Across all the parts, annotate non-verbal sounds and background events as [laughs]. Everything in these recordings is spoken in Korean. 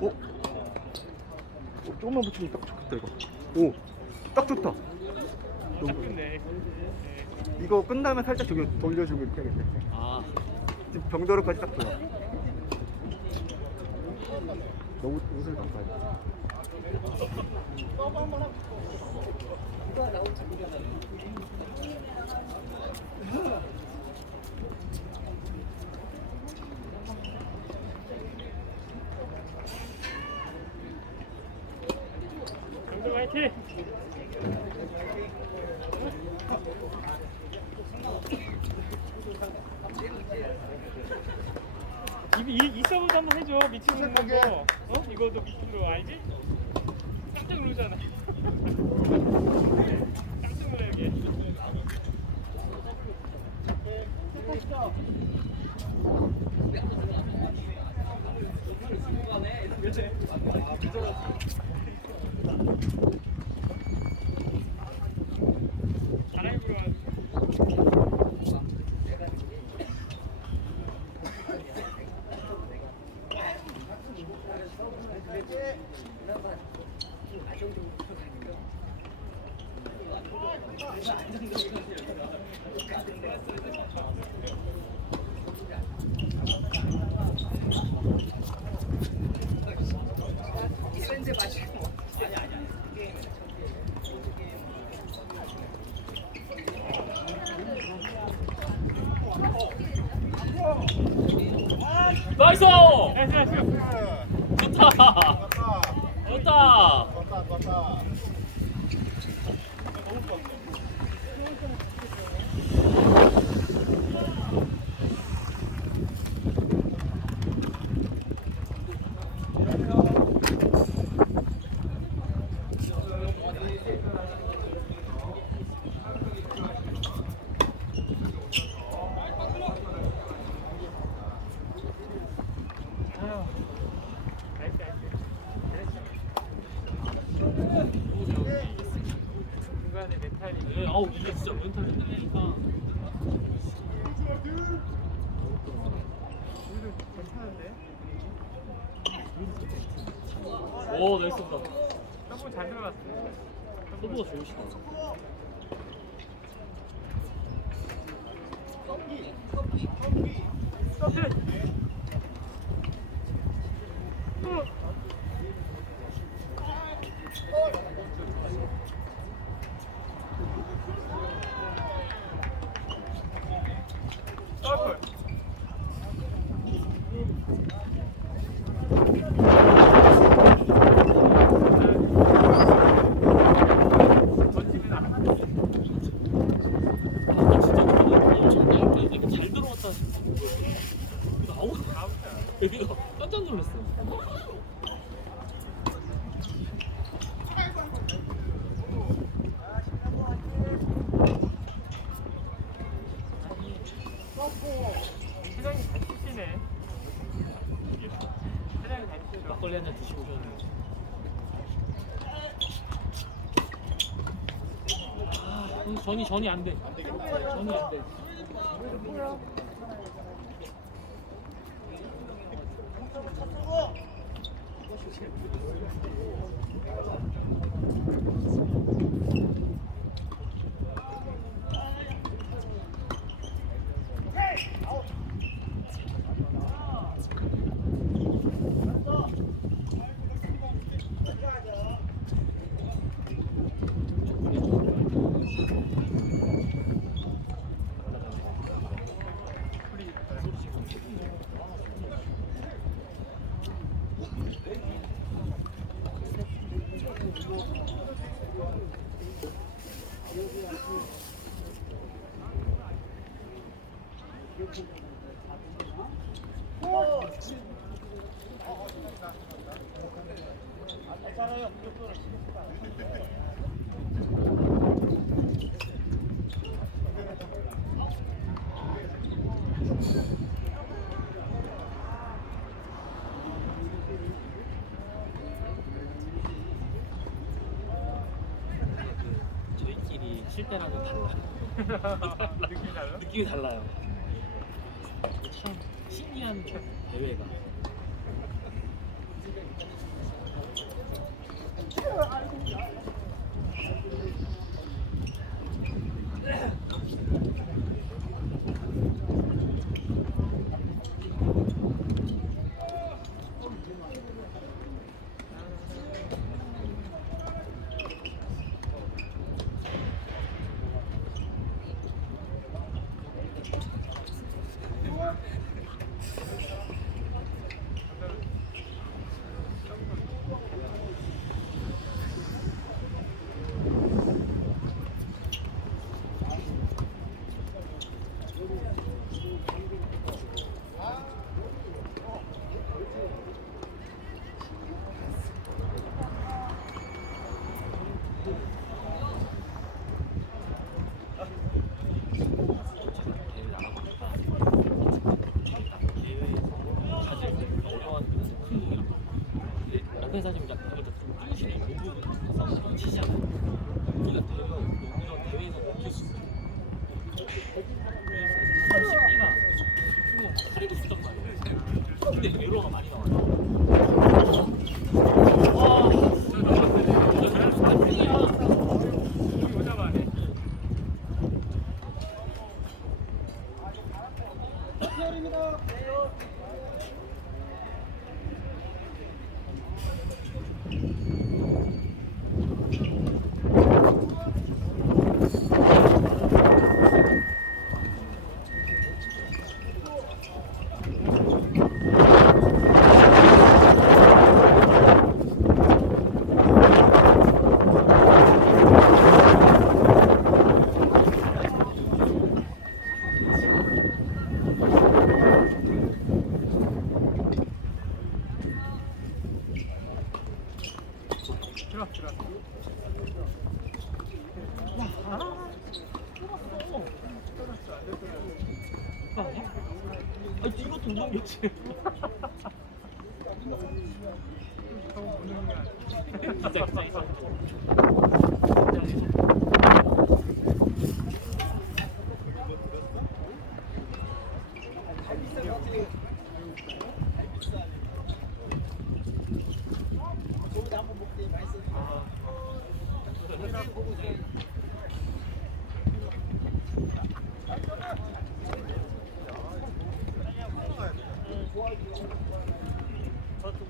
어? 어, 조금만 붙이면 딱 좋겠다 이거. 오, 딱 좋다. 너무 좋아. 네. 이거 끝나면 살짝 저기 돌려주고 이렇게. 아, 지금 병도로까지 딱 보여. 너무 옷을 감싸야 화이팅! 이, 이, 이 서브도 한번 해줘 미치는 거 어? 이거도 미치는 거 알지? 깜짝 놀잖아 놀라 여기 잘하고요 나이스! 나이스 나이스 좋다! 좋다! 아유 나이스 나이스 중간에 메탈이 예, 아우, 이게 진짜 멘탈 흔들리니까. 괜찮은데? 오, 나이스다. 서브 잘 들어갔어 서브가 좋으시다. 서브 서브 던지면 안 아, 진짜 엄청 짧게 이게 잘 들어갔다 싶은 거예요. 이거 아웃, 여기가 깜짝 놀랐어. 세상이 잘 치시네. 세상이 잘 치셔. 막걸리 한잔 드시고 오셨는데. 아, 형, 전이 전이 안 돼. 전이 안 돼. 저희끼리 실 달라. 느낌이 달라요? 느낌이 달라요. 음. 참 신기한 대회가. 앞에서 좀 저쪽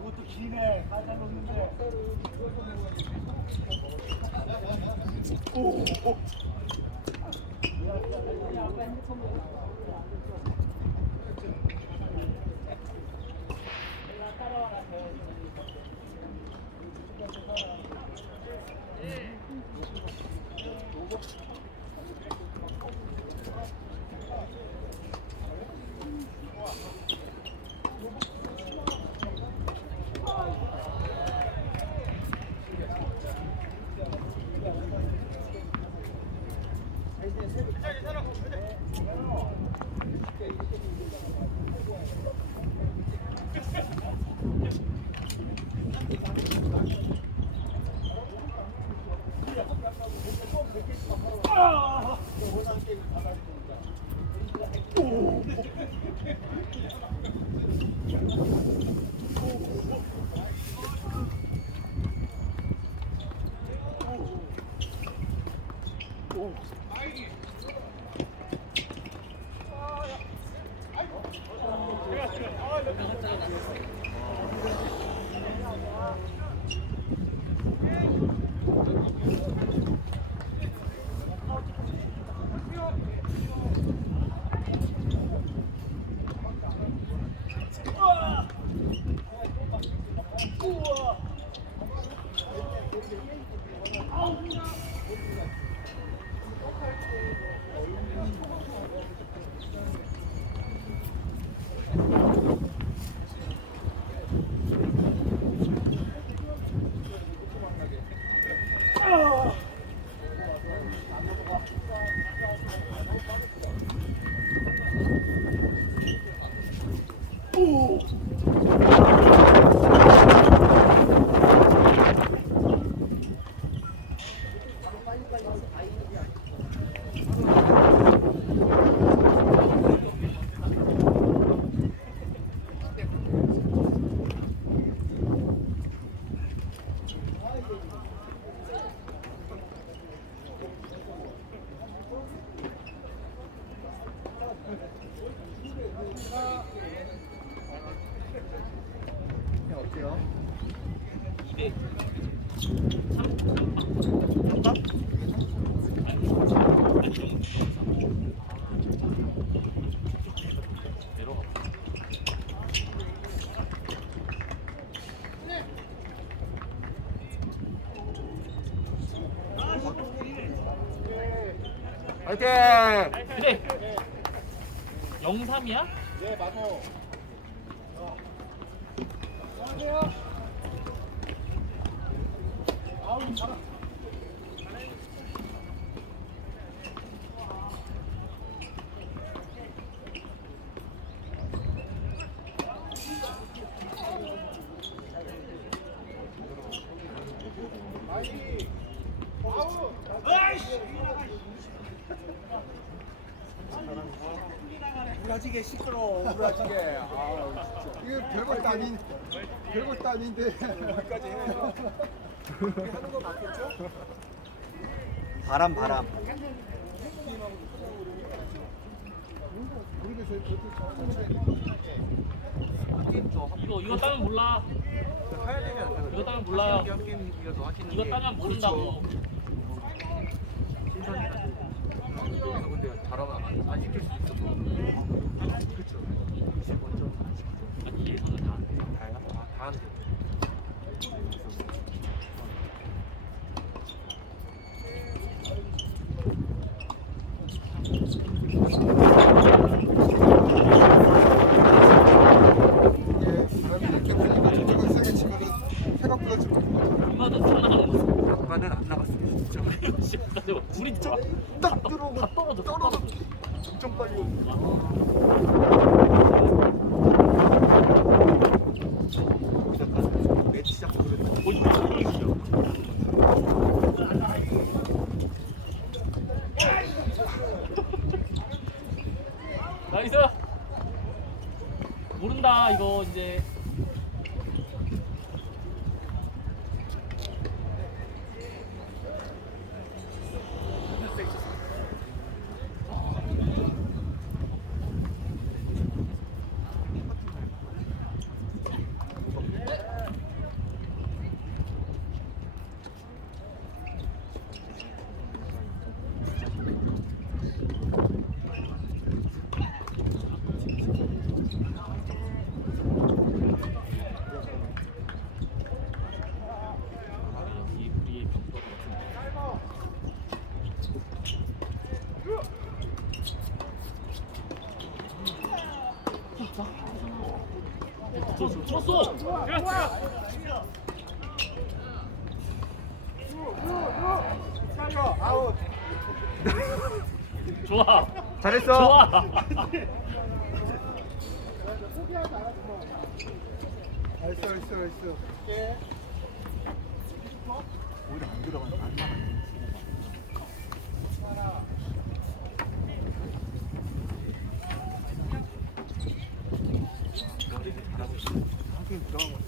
그것도 기네. 가잘 놓는데. 오. 오. 따라와라. 어때요? 200. 깜? 내려가. 화이팅! 그래. 03이야? 네 맞아요. 우 라지게 시끄러워 우라지게 아 진짜 이거 별것도 아닌 별것도 아닌데 여기까지 해요 하는 거 맞겠죠? 바람 바람 이거 이거 따면 몰라. 이거 따면 몰라요. 이거 따면 모른다고. 신선이가 잘하면 안, 안 시킬 수 있어서 그쵸 먼저 안 시키죠 아니 얘는 다안 돼. 다야? 아, 다 하는데 생각보다 좀 엄마는 좀 나가는 거. 양반은 안 나갔어요 진짜 씨, 나 지금 우리 진짜 좋아. 딱 들어오고 다 떨어져. 다 떨어져 떨어져. 엄청 빨리 오고 매치 시작 그랬다 거의 다 나이스. 모른다 이거 이제. 이 우리의 병법 같은. 줬어, 줬어. 아웃 좋아. 잘했어. 좋아. 나이스 나이스 나이스 오히려 안 잘하고 있어 한 게임 들어간 거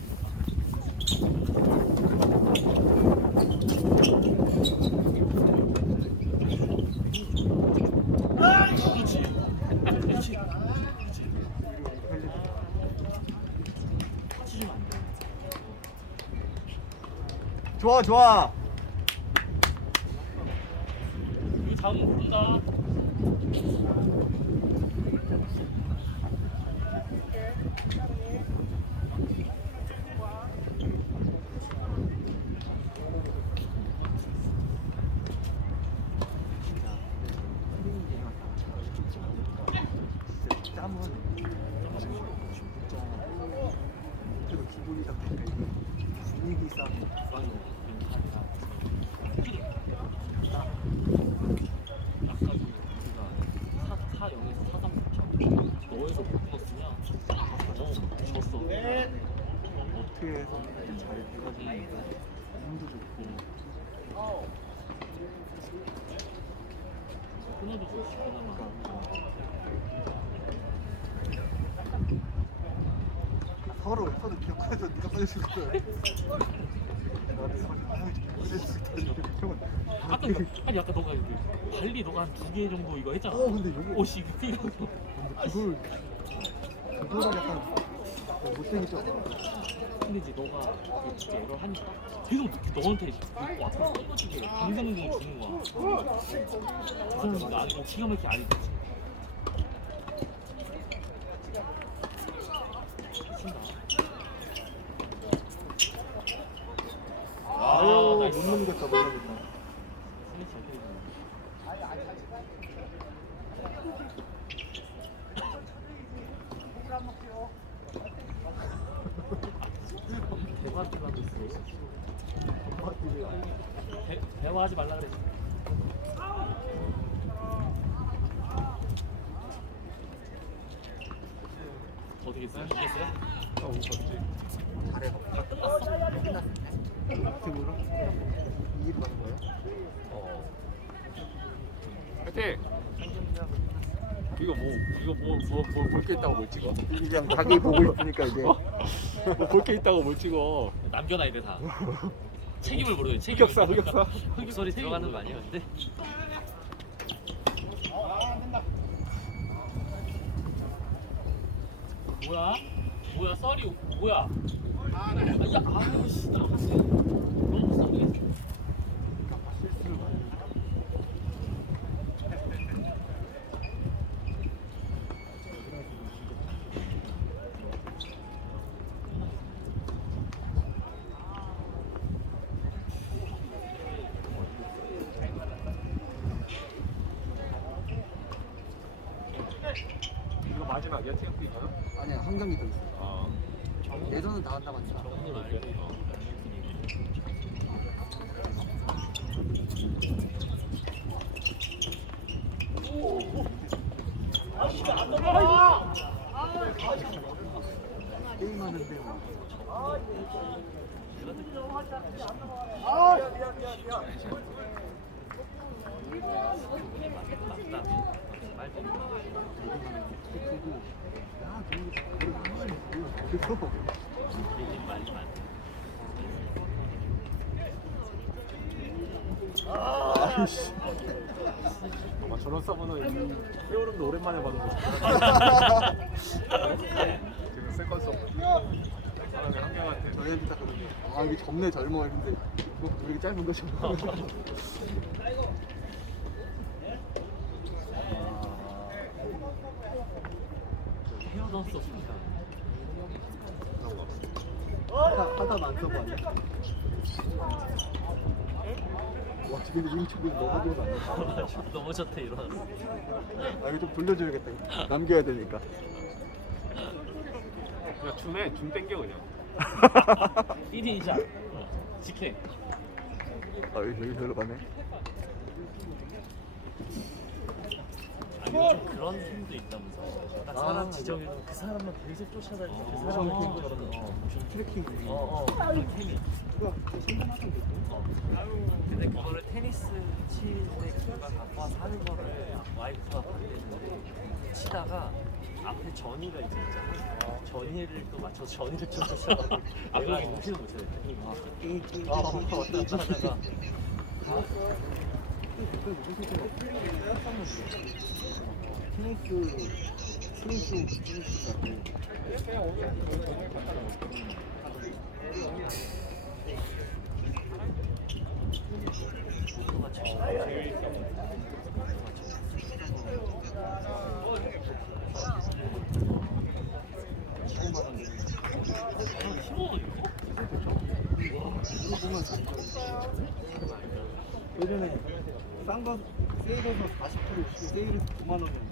그렇지. 그렇지. 치주면 안 돼. 좋아 좋아 이거 잡으면. 진짜 짬은 그래도 기분이 딱. 아까 우리가 4, 4 0에서 4 3 6 너에서 못 끊었으면 어, 졌어. 코트에서 잘 돼가지고 힘도 좋고 좀 시원하고. 서로 서로 기억해서 네가 빠졌을 거야. 아까 그- 아니 아까 너가 그 발리 너가 한 두 개 정도 이거 했잖아. 어 근데 여기 오씨 이거 근데 그걸 그거랑 약간 어, 못생겼죠. 근데 이제 너가 그 진짜 이걸 하니까 계속 이렇게 너한테 이렇게 와서 뻗어지게 강성공 주는 거야. 그 사람이 나한테 어, 기가 막히게 알겠지. 친다. 아유 나이스. 못 넘겼다 못 넘겼다. 스매치 잘 때리네. 대화 필요한 거 있어. 대, 대화하지 말라 그랬어. 어떻게 했어요? 이겼어요? 아 오셨지. 잘해. 다 끝났어. 어떻게 몰라? 이기로 가는 거야? 어. 화이팅! 이거 뭐 이거 뭐뭐볼 게 있다고 뭘 찍어? 그냥 자기 보고 있으니까 이제 뭐 볼 게 있다고 뭘 찍어? 남겨놔야 돼 다. 책임을 모르네. 책임. 흑역사, 흑역사. 목소리 들어가는 거 아니에요, 근데? 뭐야? 뭐야? 썰이 뭐야? 아, 야, 아유 씨, 나갔어. 너무 썰이. 실수를 많이. 해. 이거 마지막이야 TMP 는 아니야 한 경기 더 있어. 아, 예선은 나간다고 하니까. 정훈이 말고. 많아. 아이씨 정말 저런 서브는 세월음도 오랜만에 봐는 거지. [laughs] 지금 세컨 서브. 사람이 한 명한테 저 애들 딱 그러네 아 이게 젊네 젊어 근데 뭐 우리 짧은 거죠 [laughs] 헤어졌어, 진짜. 하다 하다 안 써봐 아니야 와 지금 윙축이 너무 좋아 [laughs] 너무 좋대 일어났어. 아 이거 좀 돌려줘야겠다 남겨야 되니까 그냥 준해 준 땡겨 그냥. [laughs] 1인자. 직행. 아 여기 저기로 가네 아니 요즘 그런 팀도 있다면서. 딱 사람 아, 지정해서 그 사람만 계속 쫓아다니고 그 모션 사람만 캠처럼 좀 트래킹 어어 그런 캠이. 뭐야 신선하던데 어. 근데 그거를 테니스 치는데 누가 갖고 와서 하는 거를 와이프가 반대했는데 치다가 앞에 전이가 이제 있잖아. 전이를 또 맞춰서 전이를 쫓아서 아 내가 정신을 못 게임 아 왔다 왔다 하다가 이거 보면 진짜 예전에 싼거 세일해서 40% 세일해서 9만 원이었는데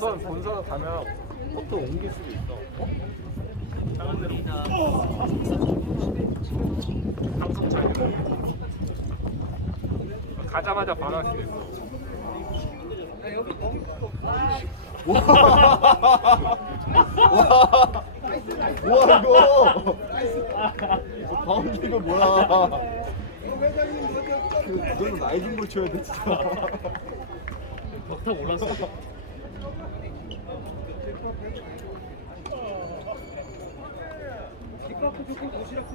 본선 본선 가면 포트 옮길 수도 있어. 우리나 방송 잘 들어. 가자마자 바로 할수 있어. 와. 뭐야 이거? 이거 바운드 이거 뭐야? 그 너는 나이 좀걸 쳐야 돼 진짜. 벽타 올랐어. 뒷밥도 좋고 도시락도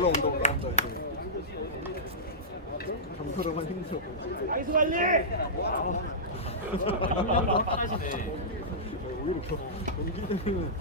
올라온다 올라온다. 점프로만 힘들어. 하시네. 오히려 경- 경기 되면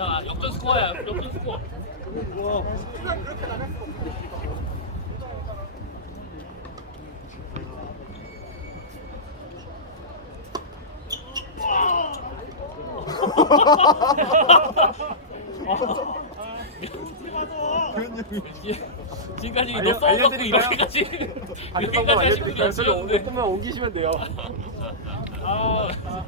자, 역전 스코어야, 역전 스코어. 지금까지 알려- 너 써갖고 알려드릴까요? 이렇게까지 이렇게까지 알려드릴까요? 저기 없었는데. 조금만 옮기시면 돼요. 아, 아,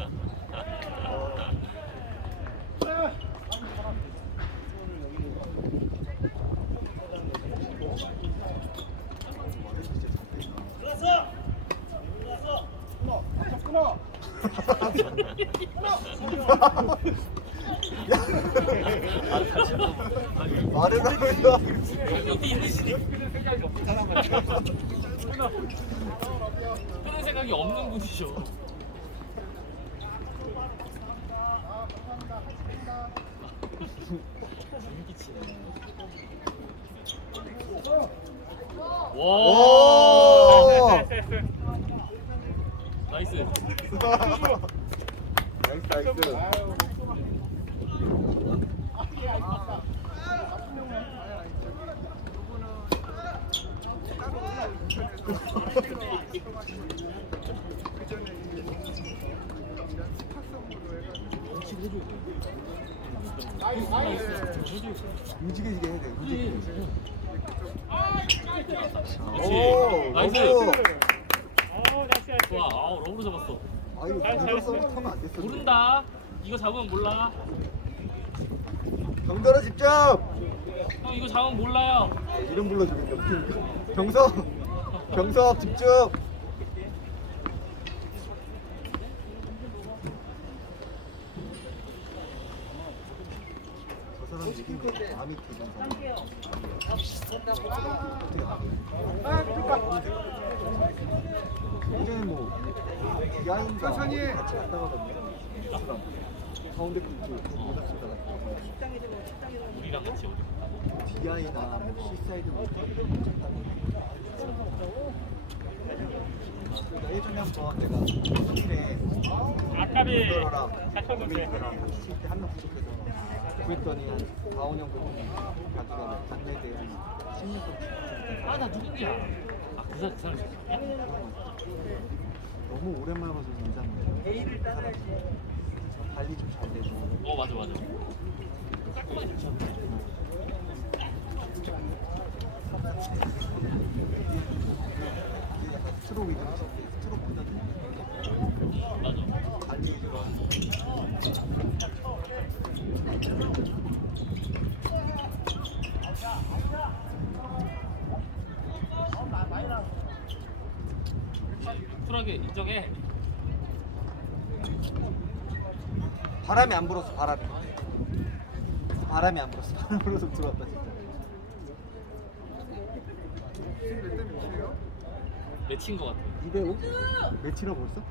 오! [laughs] 나이스. 나이스 나이스. 움직이게 해야 돼. 움직이게. 오, 나이스. 너무. 어 나이스 나이스 좋아. 아우 러브로 잡았어. 잘했어, 이거. 하면 안 됐어. 모른다. 이거 잡으면 몰라. 경달아 집중. 형 이거 잡으면 몰라요. 이름 불러주겠다. 웃기니까. 경석, 경석 집중. 저 사람 얘기 마음이 드는 사람. 예전에 뭐 야인가 같이 갔다 가거든요. 가운데 분들 모닥치다가 우리랑 같이 어디? DI나 뭐 C사이드 뭐나 예전에 한번 내가 일에 아까비 한명 부족해서 구했더니 한 4, 5년 그때 가져가 반대대 한 10년 정도 아나 누군지 알아. 아그 사람 그 사람 있었냐? 너무 오랜만에 봐서 인상이 그 사람 관리 좀 잘 되고 어 맞아 맞아. 깔끔하게 괜찮네. 약간 스트로크 이런 스트로크다 맞아. 관리 그런 인정해. 바람이 안 불었어 바람이 바람이 안 불었어 바람 불어서 들어왔다 진짜 매치인 것 같아. 205? 매치라 벌써?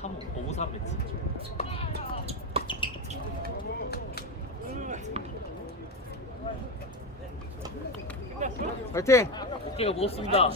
3 5 53 매치. 끝났어? 화이팅! 오케이가 무겁습니다.